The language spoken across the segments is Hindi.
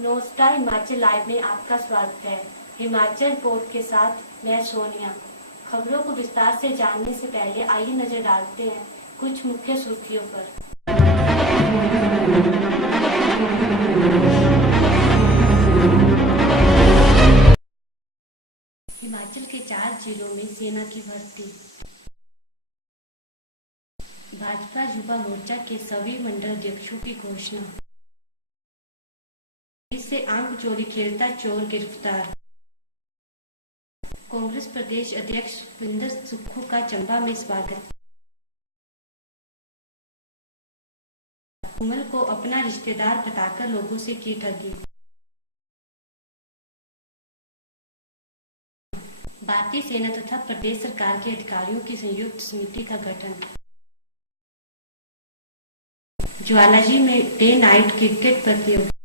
नमस्कार, हिमाचल लाइव में आपका स्वागत है। हिमाचल रिपोर्ट के साथ मैं सोनिया। खबरों को विस्तार से जानने से पहले आइए नजर डालते हैं कुछ मुख्य सुर्खियों पर। हिमाचल के 4 जिलों में सेना की भर्ती। भाजपा युवा मोर्चा के सभी मंडल अध्यक्षों की घोषणा। इससे आंख चोरी खेलता चोर गिरफ्तार। कांग्रेस प्रदेश अध्यक्ष सुखविंदर सुक्खू का चंबा में स्वागत। धूमल को अपना रिश्तेदार बताकर लोगों से की ठगी। भारतीय सेना तथा प्रदेश सरकार के अधिकारियों की संयुक्त समिति का गठन। ज्वालाजी में डे नाइट क्रिकेट प्रतियोगिता।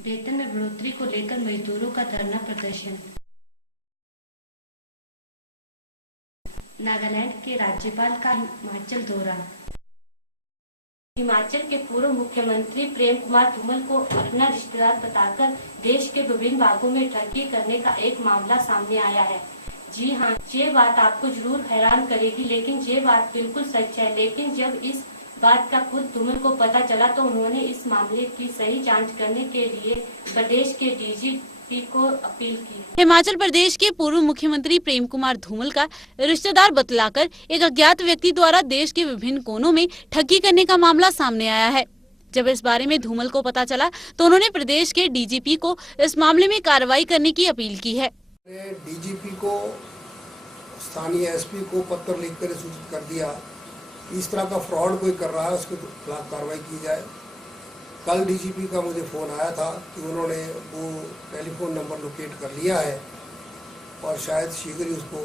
वेतन में बढ़ोतरी को लेकर मजदूरों का धरना प्रदर्शन। नागालैंड के राज्यपाल का हिमाचल दौरा। हिमाचल के पूर्व मुख्यमंत्री प्रेम कुमार धूमल को अपना रिश्तेदार बताकर देश के विभिन्न भागों में ठगी करने का एक मामला सामने आया है। जी हाँ, ये बात आपको जरूर हैरान करेगी, लेकिन ये बात बिल्कुल सच है। लेकिन जब इस बात का खुद धूमल को पता चला तो उन्होंने इस मामले की सही जांच करने के लिए प्रदेश के डीजीपी को अपील की। हिमाचल प्रदेश के पूर्व मुख्यमंत्री प्रेम कुमार धूमल का रिश्तेदार बतलाकर एक अज्ञात व्यक्ति द्वारा देश के विभिन्न कोनों में ठगी करने का मामला सामने आया है। जब इस बारे में धूमल को पता चला तो उन्होंने प्रदेश के डीजीपी को इस मामले में कार्रवाई करने की अपील की है। डीजीपी को, स्थानीय एसपी को पत्र लिखकर सूचित कर दिया, इस तरह का फ्रॉड कोई कर रहा है उसके खिलाफ कार्रवाई की जाए। कल डीजीपी का मुझे फ़ोन आया था कि उन्होंने वो टेलीफोन नंबर लोकेट कर लिया है और शायद शीघ्र ही उसको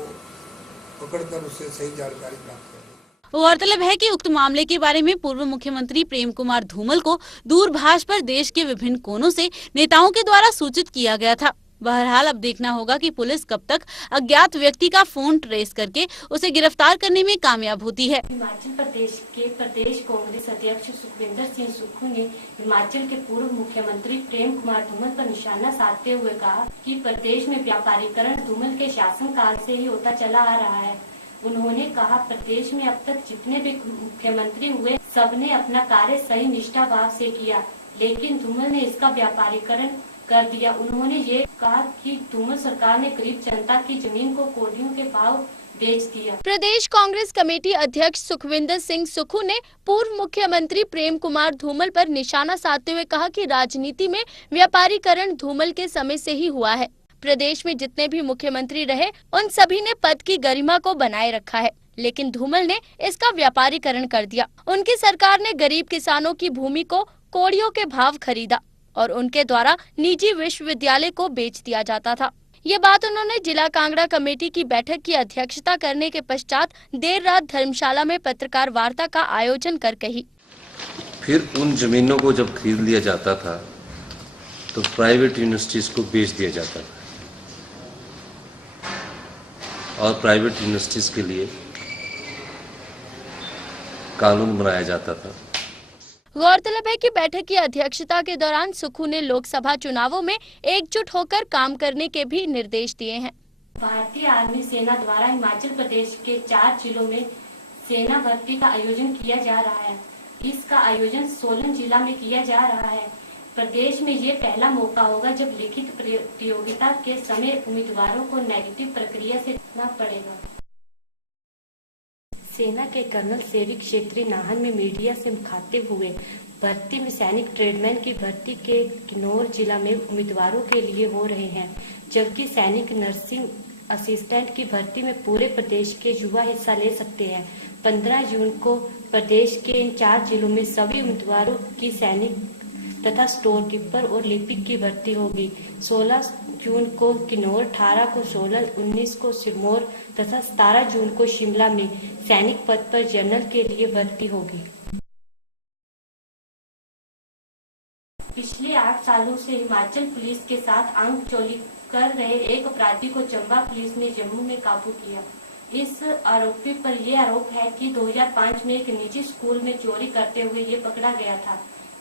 पकड़कर उससे सही जानकारी प्राप्त करें। गौरतलब है कि उक्त मामले के बारे में पूर्व मुख्यमंत्री प्रेम कुमार धूमल को दूरभाष पर देश के विभिन्न कोनों से नेताओं के द्वारा सूचित किया गया था। बहरहाल अब देखना होगा कि पुलिस कब तक अज्ञात व्यक्ति का फोन ट्रेस करके उसे गिरफ्तार करने में कामयाब होती है। हिमाचल प्रदेश के प्रदेश कांग्रेस अध्यक्ष सुखविंदर सिंह सुक्खू ने हिमाचल के पूर्व मुख्यमंत्री प्रेम कुमार धूमल पर निशाना साधते हुए कहा कि प्रदेश में व्यापारीकरण धूमल के शासनकाल से ही होता चला आ रहा है। उन्होंने कहा, प्रदेश में अब तक जितने भी मुख्यमंत्री हुए सबने अपना कार्य सही निष्ठा भाव से किया, लेकिन धूमल ने इसका व्यापारीकरण कर दिया। उन्होंने ये कहा कि धूमल सरकार ने गरीब जनता की जमीन को कौड़ियों के भाव बेच दिया। प्रदेश कांग्रेस कमेटी अध्यक्ष सुखविंदर सिंह सुक्खू ने पूर्व मुख्यमंत्री प्रेम कुमार धूमल पर निशाना साधते हुए कहा कि राजनीति में व्यापारीकरण धूमल के समय से ही हुआ है। प्रदेश में जितने भी मुख्यमंत्री रहे उन सभी ने पद की गरिमा को बनाए रखा है, लेकिन धूमल ने इसका व्यापारीकरण कर दिया। उनकी सरकार ने गरीब किसानों की भूमि को कौड़ियों के भाव खरीदा और उनके द्वारा निजी विश्वविद्यालय को बेच दिया जाता था। ये बात उन्होंने जिला कांगड़ा कमेटी की बैठक की अध्यक्षता करने के पश्चात देर रात धर्मशाला में पत्रकार वार्ता का आयोजन कर कही। फिर उन जमीनों को जब खरीद लिया जाता था तो प्राइवेट यूनिवर्सिटीज को बेच दिया जाता था और प्राइवेट यूनिवर्सिटीज के लिए कानून बनाया जाता था। गौरतलब है कि बैठक की अध्यक्षता के दौरान सुक्खू ने लोकसभा चुनावों में एकजुट होकर काम करने के भी निर्देश दिए हैं। भारतीय आर्मी सेना द्वारा हिमाचल प्रदेश के 4 जिलों में सेना भर्ती का आयोजन किया जा रहा है। इसका आयोजन सोलन जिला में किया जा रहा है। प्रदेश में ये पहला मौका होगा जब लिखित प्रतियोगिता के समय उम्मीदवारों को नेगेटिव प्रक्रिया से गुजरना पड़ेगा। सेना के कर्नल सेविक क्षेत्रीय नाहन में मीडिया से मुखातिब हुए। भर्ती में सैनिक ट्रेडमैन की भर्ती के किन्नौर जिला में उम्मीदवारों के लिए हो रहे हैं, जबकि सैनिक नर्सिंग असिस्टेंट की भर्ती में पूरे प्रदेश के युवा हिस्सा ले सकते हैं। 15 जून को प्रदेश के इन 4 जिलों में सभी उम्मीदवारों की सैनिक तथा स्टोर कीपर और लिपिक की भर्ती होगी। 16 जून को किन्नौर, 18 को सोलन, 19 को सिरमौर तथा 17 जून को शिमला में सैनिक पद पर जनरल के लिए भर्ती होगी। पिछले 8 सालों से हिमाचल पुलिस के साथ आंख चोली कर रहे एक अपराधी को चंबा पुलिस ने जम्मू में काबू किया। इस आरोपी पर यह आरोप है कि 2005 में एक निजी स्कूल में चोरी करते हुए ये पकड़ा गया था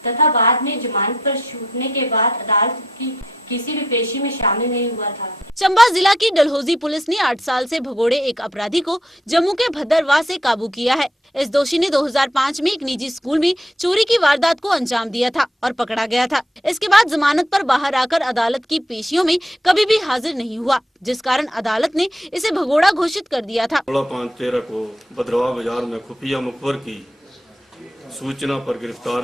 तथा बाद में जमानत पर छूटने के बाद अदालत की किसी भी पेशी में शामिल नहीं हुआ था। चंबा जिला की डलहौजी पुलिस ने 8 साल से भगोड़े एक अपराधी को जम्मू के भद्रवाह से काबू किया है। इस दोषी ने 2005 में एक निजी स्कूल में चोरी की वारदात को अंजाम दिया था और पकड़ा गया था। इसके बाद जमानत पर बाहर आकर अदालत की पेशियों में कभी भी हाजिर नहीं हुआ, जिस कारण अदालत ने इसे भगोड़ा घोषित कर दिया था। 16/5/13 को भद्रवाह बाजार में खुफिया मुखबर की सूचना पर गिरफ्तार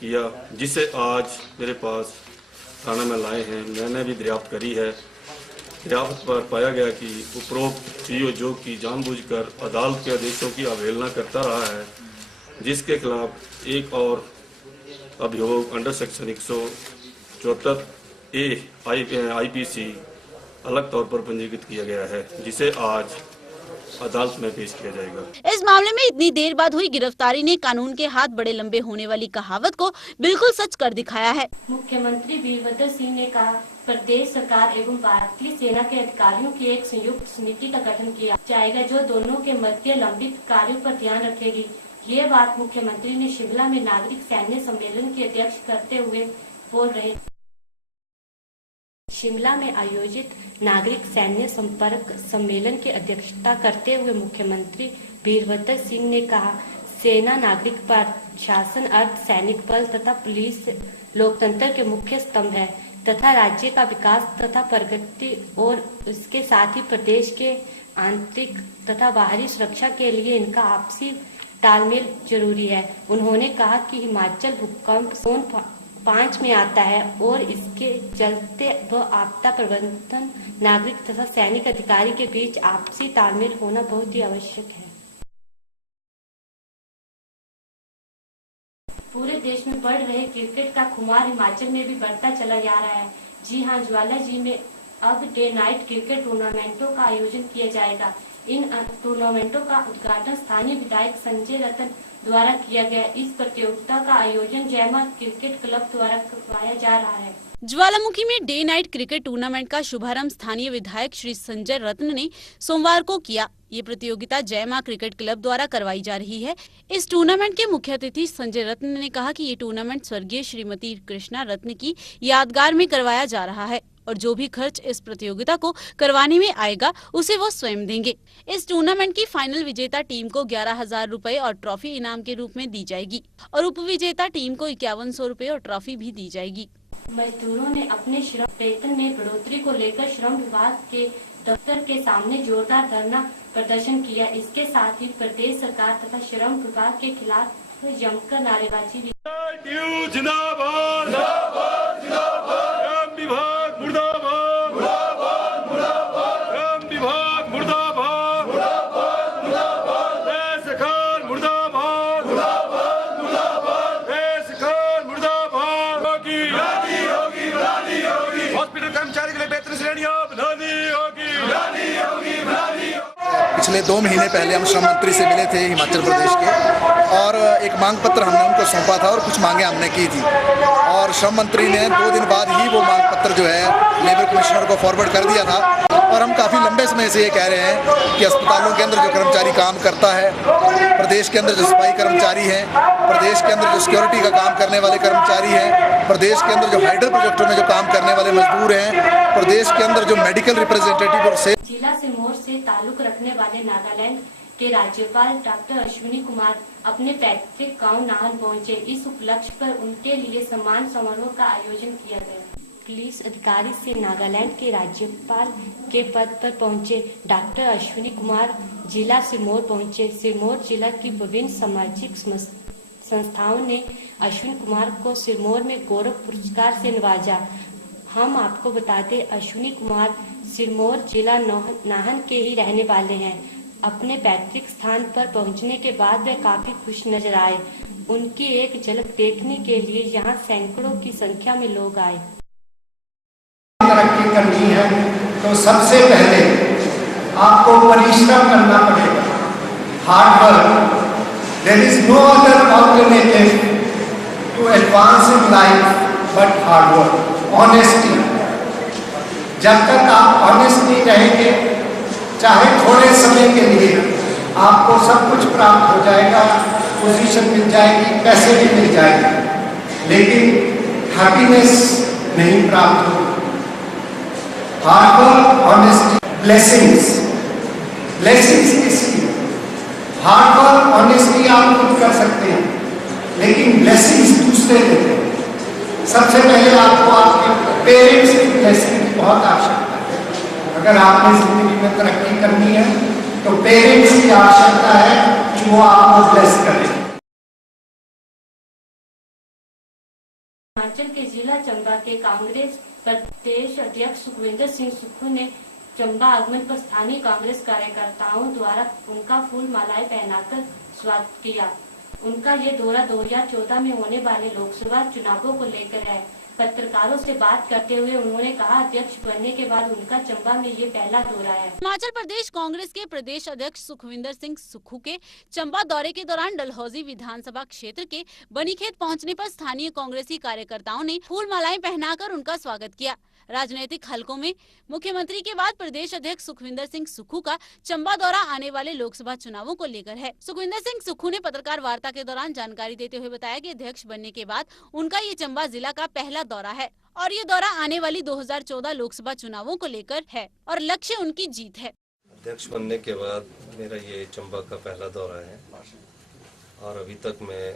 किया, जिसे आज मेरे पास थाना में लाए हैं। मैंने भी दरियाफ्त करी है। दरियाफ्त पर पाया गया कि उपरोक्त पीओ जो कि जानबूझकर अदालत के आदेशों की अवहेलना करता रहा है, जिसके खिलाफ एक और अभियोग अंडर सेक्शन 174A IPC अलग तौर पर पंजीकृत किया गया है, जिसे आज अदालत में पेश किया जाएगा। इस मामले में इतनी देर बाद हुई गिरफ्तारी ने कानून के हाथ बड़े लंबे होने वाली कहावत को बिल्कुल सच कर दिखाया है। मुख्यमंत्री वीरभद्र सिंह ने कहा, प्रदेश सरकार एवं भारतीय सेना के अधिकारियों की एक संयुक्त समिति का गठन किया जाएगा जो दोनों के मध्य लंबित कार्यों पर ध्यान रखेगी। ये बात मुख्यमंत्री ने शिमला में नागरिक सैन्य सम्मेलन की अध्यक्षता करते हुए बोल रहे। शिमला में आयोजित नागरिक सैन्य संपर्क सम्मेलन की अध्यक्षता करते हुए मुख्यमंत्री वीरभद्र सिंह ने कहा, सेना नागरिक प्रशासन अर्ध सैनिक बल तथा पुलिस लोकतंत्र के मुख्य स्तंभ है तथा राज्य का विकास तथा प्रगति और इसके साथ ही प्रदेश के आंतरिक तथा बाहरी सुरक्षा के लिए इनका आपसी तालमेल जरूरी है। उन्होंने कहा कि हिमाचल भूकंप जोन 5 में आता है और इसके चलते व आपदा प्रबंधन नागरिक तथा सैनिक अधिकारी के बीच आपसी तालमेल होना बहुत ही आवश्यक है। पूरे देश में बढ़ रहे क्रिकेट का खुमार हिमाचल में भी बढ़ता चला जा रहा है। जी हां, ज्वाला जी में अब डे नाइट क्रिकेट टूर्नामेंटों का आयोजन किया जाएगा। इन टूर्नामेंटों का उद्घाटन स्थानीय विधायक संजय रतन द्वारा किया गया। इस प्रतियोगिता का आयोजन जयमा क्रिकेट क्लब द्वारा करवाया जा रहा है। ज्वालामुखी में डे नाइट क्रिकेट टूर्नामेंट का शुभारंभ स्थानीय विधायक श्री संजय रत्न ने सोमवार को किया। ये प्रतियोगिता जयमा क्रिकेट क्लब द्वारा करवाई जा रही है। इस टूर्नामेंट के मुख्य अतिथि संजय रत्न ने कहा कि ये टूर्नामेंट स्वर्गीय श्रीमती कृष्णा रत्न की यादगार में करवाया जा रहा है और जो भी खर्च इस प्रतियोगिता को करवाने में आएगा उसे वो स्वयं देंगे। इस टूर्नामेंट की फाइनल विजेता टीम को 11,000 रुपए और ट्रॉफी इनाम के रूप में दी जाएगी और उप विजेता टीम को 5100 रुपए और ट्रॉफी भी दी जाएगी। मजदूरों ने अपने श्रम वेतन में बढ़ोतरी को लेकर श्रम विभाग के दफ्तर के सामने जोरदार धरना प्रदर्शन किया। इसके साथ ही प्रदेश सरकार तथा श्रम विभाग के खिलाफ जमकर नारेबाजी भी। जिंदाबाद जिंदाबाद जिंदाबाद, श्रम विभाग मुर्दाबाद मुर्दाबाद मुर्दाबाद, श्रम विभाग मुर्दाबाद मुर्दाबाद मुर्दाबाद, देश खान मुर्दाबाद मुर्दाबाद मुर्दाबाद, देश खान मुर्दाबाद। बनानी होगी बनानी होगी, हॉस्पिटल कर्मचारी के लिए बेहतर श्रेणियां बनानी होगी बनानी होगी बनानी होगी। पिछले 2 महीने पहले हम श्रम मंत्री से मिले थे हिमाचल प्रदेश के, और एक मांग पत्र हमने उनको सौंपा था और कुछ मांगे हमने की थी, और श्रम मंत्री ने 2 दिन बाद ही वो मांग पत्र जो है लेबर कमिश्नर को फॉरवर्ड कर दिया था। और हम काफ़ी लंबे समय से ये कह रहे हैं कि अस्पतालों के अंदर जो कर्मचारी काम करता है, प्रदेश के अंदर जो सफाई कर्मचारी हैं, प्रदेश के अंदर जो सिक्योरिटी का काम करने वाले कर्मचारी हैं, प्रदेश के अंदर जो हाइडल प्रोजेक्टों में जो काम करने वाले मजदूर हैं, प्रदेश के अंदर जो मेडिकल रिप्रेजेंटेटिव और से जिला सिरमौर से ताल्लुक रखने वाले नागालैंड के राज्यपाल डॉक्टर अश्विनी कुमार अपने पैतृक गांव नाहन पहुंचे। इस उपलक्ष्य पर उनके लिए सम्मान समारोह का आयोजन किया गया। पुलिस अधिकारी से नागालैंड के राज्यपाल के पद पर पहुंचे डॉक्टर अश्विनी कुमार जिला सिरमौर पहुंचे। सिरमौर जिला की विभिन्न सामाजिक संस्थाओं ने अश्विनी कुमार को सिरमौर में गौरव पुरस्कार से नवाजा। हम आपको बता दें, अश्विनी कुमार सिरमौर जिला नाहन के ही रहने वाले हैं। अपने पैतृक स्थान पर पहुंचने के बाद वे काफी खुश नजर आए। उनकी एक झलक देखने के लिए यहां सैकड़ों की संख्या में लोग आए। तरक्की करनी है तो सबसे पहले आपको परिश्रम करना पड़ेगा, hard work. There is no other alternative to advance in life but hard work, honesty. जब तक आप ऑनेस्ट नहीं रहेंगे चाहे थोड़े समय के लिए आपको सब कुछ प्राप्त हो जाएगा, पोजीशन मिल जाएगी, पैसे भी मिल जाएंगे, लेकिन हैप्पीनेस नहीं प्राप्त होगी। हार्ड वर्क, ऑनेस्टी, ब्लेसिंग्स किसी, हार्ड वर्क, ऑनेस्टी आप खुद कर सकते हैं, लेकिन ब्लेसिंग्स दूसरे देते हैं। सबसे पहले आपको आपके पेरेंट्स की ब्लेसिंग की बहुत आवश्यकता है। अगर आपने जिंदगी में तरक्की करनी है तो पेरेंट्स की आवश्यकता है कि वो आपको ब्लेस करें। हिमाचल के जिला चंबा के कांग्रेस प्रदेश अध्यक्ष सुखविंदर सिंह सुक्खू ने चंबा आगमन पर स्थानीय कांग्रेस कार्यकर्ताओं द्वारा उनका फूल मालाएं पहनाकर स्वागत किया। उनका ये दौरा 2014 में होने वाले लोकसभा चुनावों को लेकर है। पत्रकारों से बात करते हुए उन्होंने कहा, अध्यक्ष बनने के बाद उनका चंबा में ये पहला दौरा है। हिमाचल प्रदेश कांग्रेस के प्रदेश अध्यक्ष सुखविंदर सिंह सुक्खू के चंबा दौरे के दौरान डलहौजी विधानसभा क्षेत्र के बनीखेत पहुंचने पर स्थानीय कांग्रेसी कार्यकर्ताओं ने फूल मालाएं पहनाकर उनका स्वागत किया। राजनीतिक हलकों में मुख्यमंत्री के बाद प्रदेश अध्यक्ष सुखविंदर सिंह सुक्खू का चंबा दौरा आने वाले लोकसभा चुनावों को लेकर है। सुखविंदर सिंह सुक्खू ने पत्रकार वार्ता के दौरान जानकारी देते हुए बताया कि अध्यक्ष बनने के बाद उनका ये चंबा जिला का पहला दौरा है और ये दौरा आने वाली 2014 लोकसभा चुनावों को लेकर है और लक्ष्य उनकी जीत है। अध्यक्ष बनने के बाद मेरा ये चंबा का पहला दौरा है और अभी तक मैं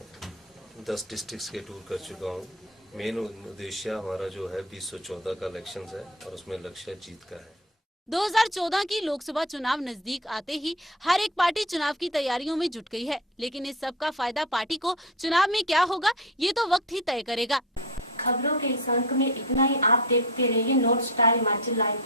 10 डिस्ट्रिक्ट्स के टूर कर चुका हूँ। मेन उद्देश्य हमारा जो है 2014 का इलेक्शन है और उसमें लक्ष्य जीत का है। 2014 की लोकसभा चुनाव नजदीक आते ही हर एक पार्टी चुनाव की तैयारियों में जुट गई है, लेकिन इस सब का फायदा पार्टी को चुनाव में क्या होगा ये तो वक्त ही तय करेगा। खबरों के इस अंक में इतना ही। आप देखते रहिए नॉर्थ स्टार हिमाचल लाइव।